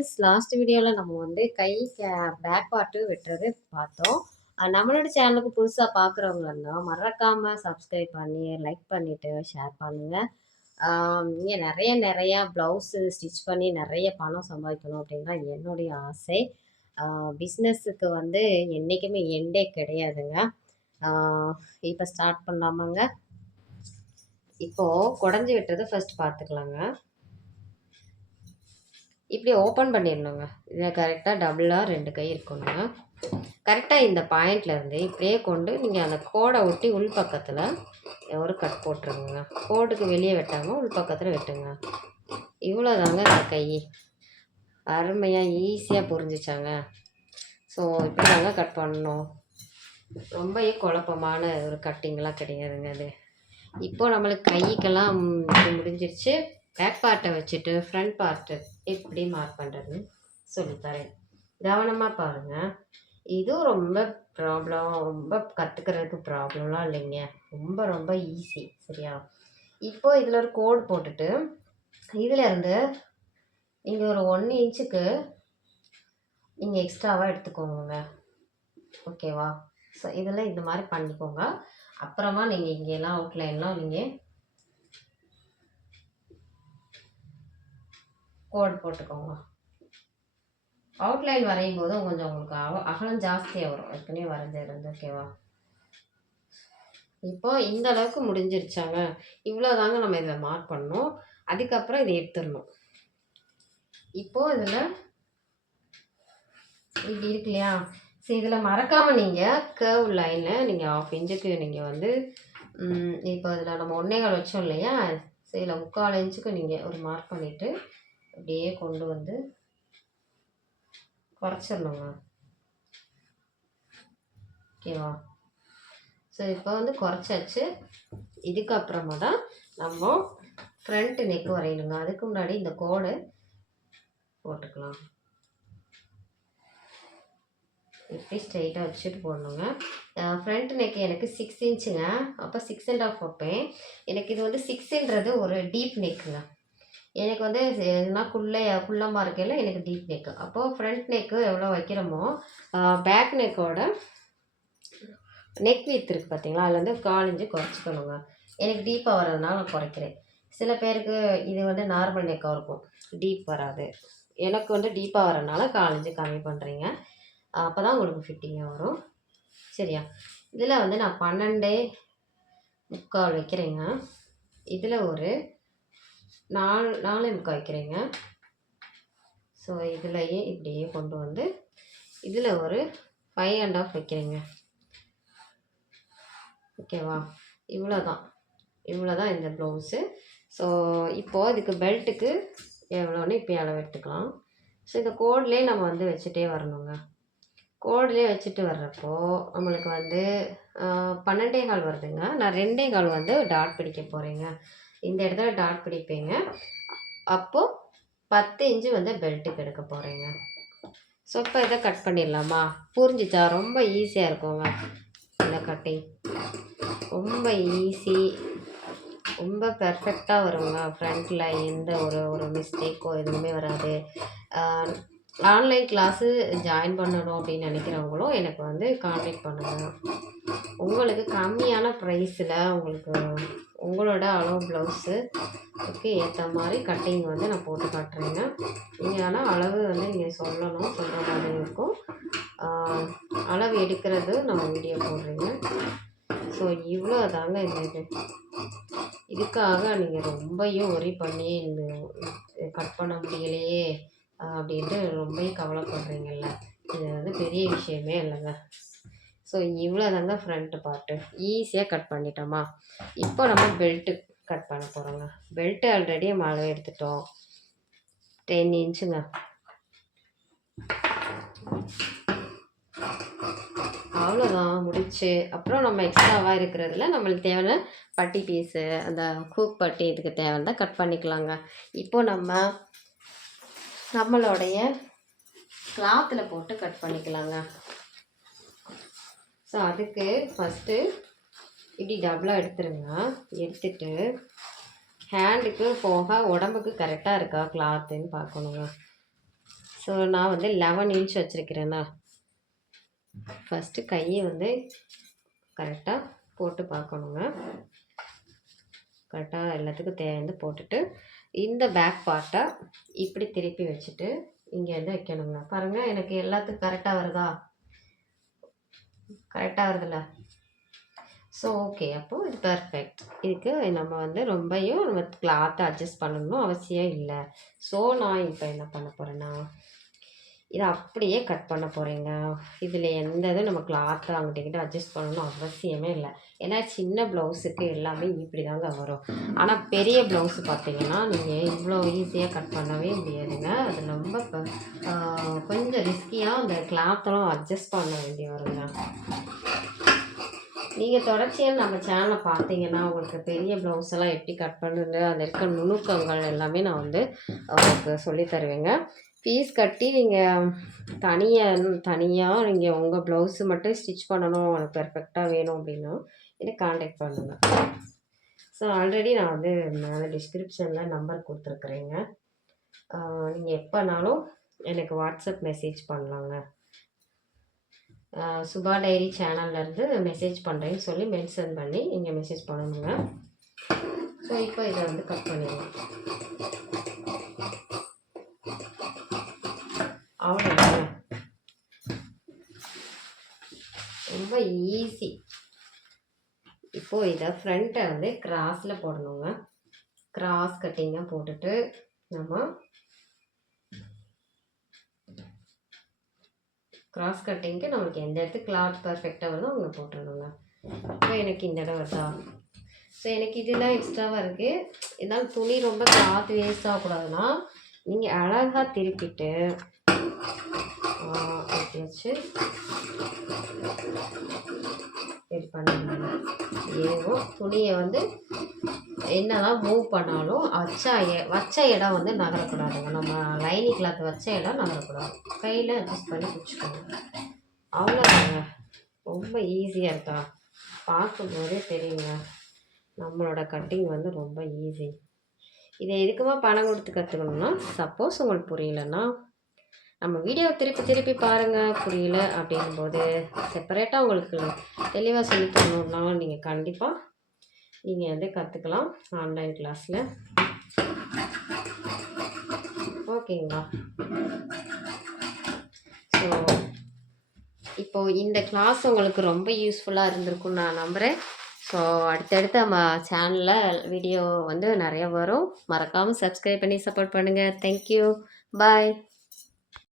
Friends last வீடியோவில் நம்ம வந்து கை பேக் பார்ட்டு வெட்டுறது பார்த்தோம். நம்மளோட சேனலுக்கு புதுசாக பார்க்குறவங்க இருந்தால் மறக்காமல் சப்ஸ்கிரைப் பண்ணி லைக் பண்ணிவிட்டு ஷேர் பண்ணுங்கள் இங்கே நிறைய நிறையா ப்ளவுஸு ஸ்டிச் பண்ணி நிறைய பணம் சம்பாதிக்கணும் அப்படின்னா என்னுடைய ஆசை. பிஸ்னஸுக்கு வந்து என்றைக்குமே எண்டே கிடையாதுங்க. இப்போ ஸ்டார்ட் பண்ணலாமாங்க? இப்போது குடஞ்சி வெட்டுறது ஃபஸ்ட் பார்த்துக்கலாங்க இப்படி ஓப்பன் பண்ணிடணுங்க. இதில் கரெக்டாக டபுளாக ரெண்டு கை இருக்கணுங்க கரெக்டாக இந்த பாயிண்ட்லேருந்து இப்படியே கொண்டு நீங்கள் அந்த கோடை ஒட்டி உள் பக்கத்தில் ஒரு கட் போட்டுருங்க. கோடுக்கு வெளியே வெட்டாமல் உள் பக்கத்தில் வெட்டுங்க. இவ்வளோ தாங்க இந்த கை. அருமையாக ஈஸியாக புரிஞ்சிச்சாங்க. ஸோ இப்படி தாங்க கட் பண்ணணும். ரொம்ப குழப்பமான ஒரு கட்டிங்லாம் கிடையாதுங்க அது. இப்போது நம்மளுக்கு கைக்கெல்லாம் முடிஞ்சிருச்சு. பேக் பார்ட்டை வச்சுட்டு ஃப்ரண்ட் பார்ட்டு எப்படி மார்க் பண்ணுறதுன்னு சொல்லித்தரேன். கவனமாக பாருங்கள் இதுவும் ரொம்ப ப்ராப்ளம் ரொம்ப கற்றுக்கிறதுக்கு ப்ராப்ளம்லாம் இல்லைங்க. ரொம்ப ரொம்ப ஈஸி சரியா? இப்போ இதில் ஒரு கோடு போட்டுட்டு இதிலேருந்து நீங்கள் ஒரு ஒன் இன்ச்சுக்கு நீங்கள் எக்ஸ்ட்ராவாக எடுத்துக்கோங்க. ஓகேவா ஸோ இதெல்லாம் இந்த மாதிரி பண்ணிக்கோங்க. அப்புறமா நீங்கள் இங்கெல்லாம் அவுட்லைன்லாம் நீங்கள் கோடு போட்டுக்கோங்க. அவுட்லைன் வரையும் போதும் கொஞ்சம் உங்களுக்கு அக அகலம் ஜாஸ்தியாக வரும். ஏற்கனவே வரைஞ்சிருந்து ஓகேவா இப்போ இந்த அளவுக்கு முடிஞ்சிருச்சாங்க. இவ்வளோ தாங்க நம்ம இதில் மார்க் பண்ணணும் அதுக்கப்புறம் இதை எடுத்துடணும். இப்போது இதில் இப்படி இருக்கு இல்லையா? சரி இதில் மறக்காமல் நீங்கள் கேர்வ் லைனில் நீங்கள் ஆஃப் இன்ச்சுக்கு நீங்கள் வந்து இப்போ இதில் நம்ம ஒன்னேகால் வச்சோம் இல்லையா? சரி இதில் முக்கால் இன்ச்சுக்கு நீங்கள் ஒரு மார்க் பண்ணிவிட்டு அப்படியே கொண்டு வந்து குறைச்சிடணுங்க. ஓகேவா ஸோ இப்போ வந்து குறைச்சாச்சு. இதுக்கப்புறமா தான் நம்ம ஃப்ரண்ட் நெக் வரையணுங்க. அதுக்கு முன்னாடி இந்த கோடை போட்டுக்கலாம். இப்படி ஸ்ட்ரைட்டாக வச்சுட்டு போடணுங்க. ஃப்ரண்ட் நெக் எனக்கு சிக்ஸ் இன்ச்சுங்க அப்போ சிக்ஸ் அண்ட் ஆஃப் வைப்பேன். எனக்கு இது வந்து சிக்ஸுன்றது ஒரு டீப் நெக்குங்க எனக்கு வந்து எதுனா குள்ளே குள்ளமாக இருக்கையில் எனக்கு டீப் நெக்கு அப்போது ஃப்ரண்ட் நெக்கு எவ்வளோ வைக்கிறோமோ பேக் நெக்கோட நெக் வீத் இருக்குது பார்த்தீங்களா அதில் வந்து கால் குறைச்சிக்கணுங்க. எனக்கு டீப்பாக வர்றதுனால நான் குறைக்கிறேன். சில பேருக்கு இது வந்து நார்மல் நெக்காக இருக்கும். டீப் வராது. எனக்கு வந்து டீப்பாக வரனால கால் கம்மி பண்ணுறீங்க அப்போ தான் உங்களுக்கு ஃபிட்டிங்காக வரும். சரியா? இதில் வந்து நான் பன்னெண்டே முக்கால் வைக்கிறேங்க. இதில் ஒரு நாலு நாலே முக்கால் வைக்கிறேங்க. ஸோ இதுலையே இப்படியே கொண்டு வந்து இதில் ஒரு ஃபைவ் அண்ட் ஆஃப் வைக்கிறேங்க. ஓகேவா இவ்வளோ தான் இவ்வளோ தான் இந்த ப்ளவுஸு ஸோ இப்போது இதுக்கு பெல்ட்டுக்கு எவ்வளோன்னு இப்போ அளவு எடுத்துக்கலாம். ஸோ இந்த கோட்லேயே நம்ம வந்து வச்சுட்டே வரணுங்க. கோட்லேயே வச்சுட்டு வர்றப்போ நம்மளுக்கு வந்து பன்னெண்டே கால் வருதுங்க. நான் ரெண்டே கால் வந்து டாட் பிடிக்க போகிறேங்க இந்த இடத்துல டாட் பிடிப்பேங்க. அப்போது பத்து இன்ச்சு வந்து பெல்ட்டுக்கு எடுக்க போகிறேங்க ஸோ இப்போ இதை கட் பண்ணிடலாமா? புரிஞ்சிச்சா? ரொம்ப ஈஸியாக இருக்குங்க இந்த கட்டிங் ரொம்ப ஈஸி ரொம்ப பெர்ஃபெக்டாக வருங்க. ஃப்ரண்ட்டில் எந்த ஒரு ஒரு மிஸ்டேக்கோ எதுவுமே வராது. ஆன்லைன் கிளாஸு ஜாயின் பண்ணணும் அப்படின்னு நினைக்கிறவங்களும் எனக்கு வந்து கான்டாக்ட் பண்ணுங்கள் உங்களுக்கு கம்மியான ப்ரைஸில் உங்களுக்கு உங்களோட அளவு ப்ளவுஸுக்கு ஏற்ற மாதிரி கட்டிங் வந்து நான் போட்டு காட்டுறேங்க. நீங்கள் ஆனால் அளவு வந்து நீங்கள் சொல்லணும் சொல்கிற மாதிரி இருக்கும். அளவு எடுக்கிறது நம்ம வீடியோ போடுறீங்க. ஸோ இவ்வளோ தாங்க இந்த இது. இதுக்காக நீங்கள் ரொம்பையும் ஒரி பண்ணி இந்த கட் பண்ண முடியலையே அப்படின்ட்டு ரொம்பையும் கவலைப்படுறீங்கல்ல. இது வந்து பெரிய விஷயமே இல்லைங்க. ஸோ இவ்வளோ தாங்க ஃப்ரண்ட்டு பார்ட்டு ஈஸியாக கட் பண்ணிட்டோமா. இப்போ நம்ம பெல்ட்டு கட் பண்ண போகிறோங்க பெல்ட்டு ஆல்ரெடி மழை எடுத்துட்டோம். டென் இன்ச்சுங்க அவ்வளோதான் முடிச்சு. அப்புறம் நம்ம எக்ஸ்ட்ராவாக இருக்கிறதுல நம்மளுக்கு தேவையான பட்டி பீஸு அந்த கூக் பட்டி இதுக்கு தேவையான கட் பண்ணிக்கலாங்க. இப்போது நம்ம நம்மளுடைய கிளாத்தில் போட்டு கட் பண்ணிக்கலாங்க. ஸோ அதுக்கு ஃபஸ்ட்டு இப்படி டபுளாக எடுத்துருங்க. எடுத்துட்டு ஹேண்டுக்கு போக உடம்புக்கு கரெக்டாக இருக்கா கிளாத்துன்னு பார்க்கணுங்க. ஸோ நான் வந்து லெவன் இன்ச் வச்சுருக்கிறேன்னா ஃபஸ்ட்டு கையை வந்து கரெக்டாக போட்டு பார்க்கணுங்க. கரெக்டாக எல்லாத்துக்கும் தேர்ந்து போட்டுட்டு இந்த பேக் பார்ட்டை இப்படி திருப்பி வச்சுட்டு இங்கேருந்து வைக்கணுங்க. பாருங்கள் எனக்கு எல்லாத்துக்கும் கரெக்டாக வருதா? கரெக்டாக வருதுல்ல? ஸோ ஓகே அப்போது இது பர்ஃபெக்ட் இதுக்கு நம்ம வந்து ரொம்பையும் நம்ம கிளாத்தை அட்ஜஸ்ட் பண்ணணும் அவசியம் இல்லை. ஸோ நான் இப்போ என்ன பண்ண போகிறேன்னா இதை அப்படியே கட் பண்ண போகிறேங்க இதில் எந்த இதுவும் நம்ம கிளாத்தை அங்கிட்ட அட்ஜஸ்ட் பண்ணணும் அவசியமே இல்லை. ஏன்னா சின்ன ப்ளவுஸுக்கு எல்லாமே இப்படி தாங்க வரும். ஆனால் பெரிய ப்ளவுஸு பார்த்தீங்கன்னா நீங்கள் இவ்வளோ ஈஸியாக கட் பண்ணவே முடியாதுங்க. அது ரொம்ப கொஞ்சம் கொஞ்சம் ரிஸ்கியாக அந்த கிளாத்தெல்லாம் அட்ஜஸ்ட் பண்ண வேண்டி வருங்க நீங்கள் தொடர்ச்சியாக நம்ம சேனலை பார்த்தீங்கன்னா உங்களுக்கு பெரிய ப்ளவுஸ் எல்லாம் எப்படி கட் பண்ணுறது அதில் இருக்க நுணுக்கங்கள் எல்லாமே நான் வந்து உங்களுக்கு சொல்லித் தருவேங்க. ஃபீஸ் கட்டி நீங்கள் தனியாக தனியாக நீங்கள் உங்கள் ப்ளவுஸு மட்டும் ஸ்டிச் பண்ணணும் எனக்கு பெர்ஃபெக்டாக வேணும் அப்படின்னா என்னை காண்டாக்ட் பண்ணுங்கள் ஸோ ஆல்ரெடி நான் வந்து மேலே டிஸ்கிரிப்ஷனில் நம்பர் கொடுத்துருக்குறேங்க. நீங்கள் எப்போனாலும் எனக்கு வாட்ஸ்அப் மெசேஜ் பண்ணலாங்க. சுபா டைரி சேனல்லேருந்து மெசேஜ் பண்ணுறேன்னு சொல்லி மென்ஷன் பண்ணி நீங்கள் மெசேஜ் பண்ணணுங்க. ஸோ இப்போ இதை வந்து கட் பண்ணிடலாம். அவ்வளோதாங்க ரொம்ப ஈஸி இப்போது இதை ஃப்ரண்ட்டை வந்து கிராஸில் போடணுங்க. கிராஸ் கட்டிங்காக போட்டுட்டு நம்ம கிராஸ் கட்டிங்க்கு நம்மளுக்கு எந்த இடத்துக்கு கிளாத் பர்ஃபெக்டாக வருதோ அங்கே போட்டுருணுங்க இப்போ எனக்கு இந்த இடம் வருதா? ஸோ எனக்கு இதெல்லாம் எக்ஸ்ட்ராவாக இருக்குது இருந்தாலும் துணி ரொம்ப கிளாத் வேஸ்ட் ஆகக்கூடாதுன்னா நீங்கள் அழகாக திருப்பிட்டு வச்சு இது பண்ணுங்க. ஏதோ துணியை வந்து என்னதான் மூவ் பண்ணாலும் வச்ச எ- வச்ச இடம் வந்து நகரக்கூடாதுங்க. நம்ம லைனிங் கிளாத் வச்ச இடம் நகரக்கூடாது. கையில் அட்ஜஸ்ட் பண்ணி பிடிச்சிக்கோங்க அவ்வளோதாங்க ரொம்ப ஈஸியாக இருக்கா? பார்க்கும்போதே தெரியுங்க. நம்மளோட கட்டிங் வந்து ரொம்ப ஈஸி இதை எதுக்குமா பணம் கொடுத்து கற்றுக்கணும்னா சப்போஸ் உங்களுக்கு புரியலன்னா நம்ம வீடியோ திருப்பி திருப்பி பாருங்கள் புரியல அப்படிங்கும்போது செப்பரேட்டாக உங்களுக்கு தெளிவாக சொல்லித் தரணும்னா நீங்கள் கண்டிப்பாக நீங்கள் வந்து கற்றுக்கலாம் ஆன்லைன் கிளாஸில் ஓகேங்களா? ஸோ இப்போது இந்த கிளாஸ் உங்களுக்கு ரொம்ப யூஸ்ஃபுல்லாக இருந்திருக்கும் நான் நம்புகிறேன் ஸோ அடுத்தடுத்து நம்ம சேனலில் வீடியோ வந்து நிறைய வரும். மறக்காமல் சப்ஸ்கிரைப் பண்ணி சப்போர்ட் பண்ணுங்கள் தேங்க்யூ பாய்